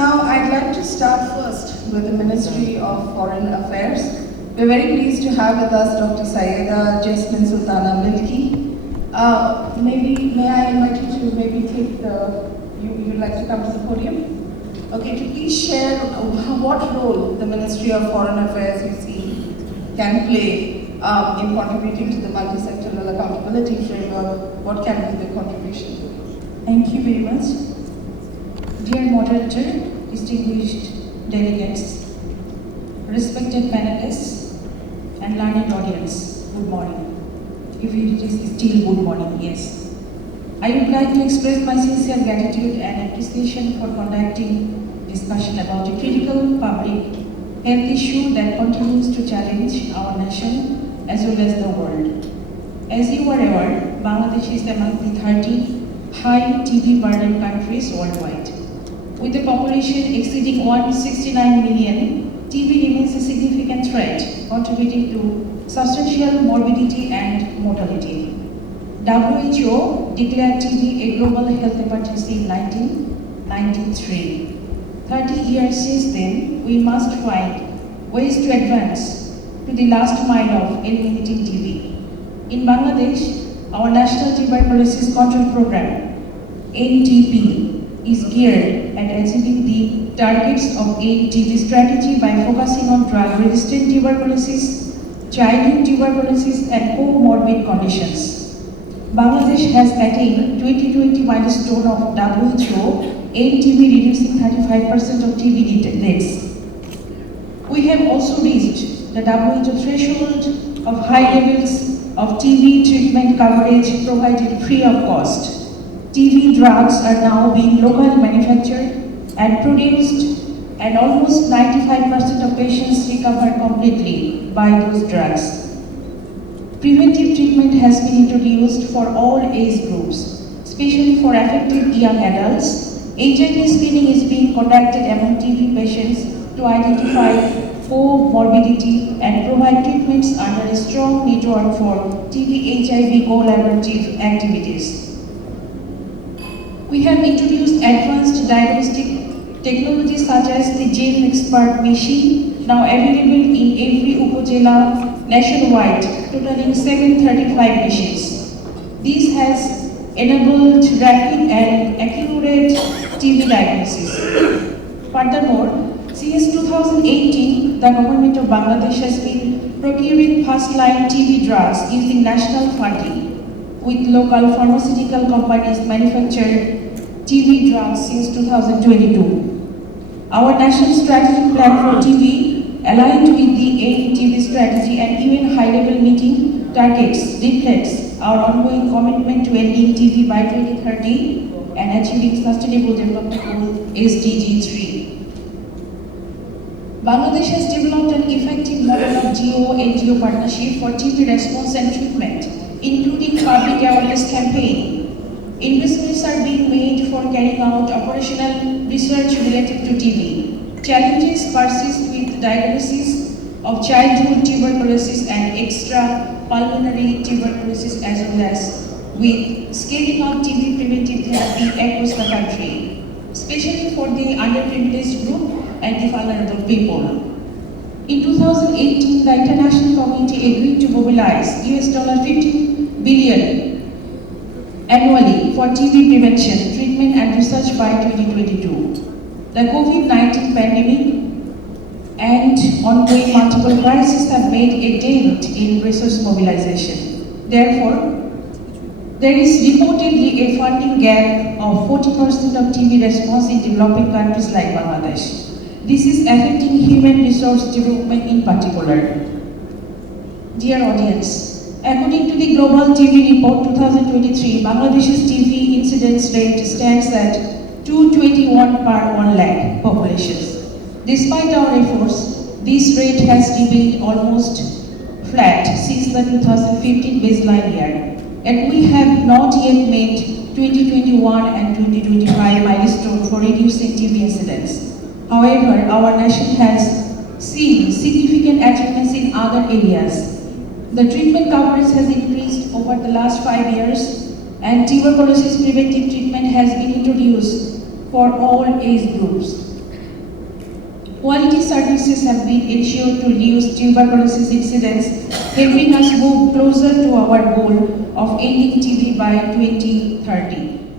now I'd like to start first with the Ministry of Foreign Affairs. We're very pleased to have with us Dr. Sayeda Jasmine Sultana Milki. May I invite you to maybe take you'd like to come to the podium? Okay, to please share what role the Ministry of Foreign Affairs you see can play in contributing to the multi-sectoral accountability framework. What can be the contribution? Thank you very much. Dear moderator, distinguished delegates, respected panelists, and learned audience, good morning. If it is still good morning, yes. I would like to express my sincere gratitude and appreciation for conducting discussion about a critical public health issue that continues to challenge our nation as well as the world. As you are aware, Bangladesh is among the 30 high TB burden countries worldwide. With a population exceeding 169 million, TB remains a significant threat, contributing to substantial morbidity and mortality. WHO declared TB a global health emergency in 1993. 30 years since then, we must find ways to advance to the last mile of eliminating TB. In Bangladesh, our National Tuberculosis Control Program, NTP, is geared at achieving the targets of NTP strategy by focusing on drug-resistant tuberculosis, childhood tuberculosis, and comorbid conditions. Bangladesh has attained 2020 milestone of WHO NTB reducing 35% of TB deaths. We have also reached the WHO threshold of high levels of TB treatment coverage provided free of cost. TB drugs are now being locally manufactured and produced, and almost 95% of patients recover completely by those drugs. Preventive treatment has been introduced for all age groups, especially for affected young adults. HIV screening is being conducted among TB patients to identify comorbidity and provide treatments under a strong network for TB-HIV collaborative activities. We have introduced advanced diagnostic technologies such as the GenExpert machine, now available in every Upazila nationwide, totaling 735 machines. This has enabled rapid and accurate TB diagnosis. Furthermore, since 2018, the government of Bangladesh has been procuring first-line TB drugs using national funding, with local pharmaceutical companies manufactured TB drugs since 2022. Our national strategic plan for TB, aligned with the AIM-TB strategy and UN high-level meeting targets, reflects our ongoing commitment to ending TB by 2030 and achieving Sustainable Development Goal SDG 3. Bangladesh has developed an effective model of GO-NGO partnership for TB response and treatment, including public awareness campaign. Investments are being made for carrying out operational research related to TB. Challenges persist with diagnosis of childhood tuberculosis and extrapulmonary tuberculosis, as well as with scaling up TB preventive therapy across the country, especially for the underprivileged group and the vulnerable people. In 2018, the international community agreed to mobilize $15 billion annually for TB prevention, treatment and research by 2022. The COVID-19 pandemic and ongoing multiple crises have made a dent in resource mobilization. Therefore, there is reportedly a funding gap of 40% of TB response in developing countries like Bangladesh. This is affecting human resource development in particular. Dear audience, according to the Global TB Report 2023, Bangladesh's TB incidence rate stands at 221 per 1 lakh populations. Despite our efforts, this rate has remained almost flat since the 2015 baseline year, and we have not yet made 2021 and 2025 milestone for reducing TB incidence. However, our nation has seen significant achievements in other areas. The treatment coverage has increased over the last 5 years, and tuberculosis preventive treatment has been introduced for all age groups. Quality services have been ensured to reduce tuberculosis incidence, helping us move closer to our goal of ending TB by 2030.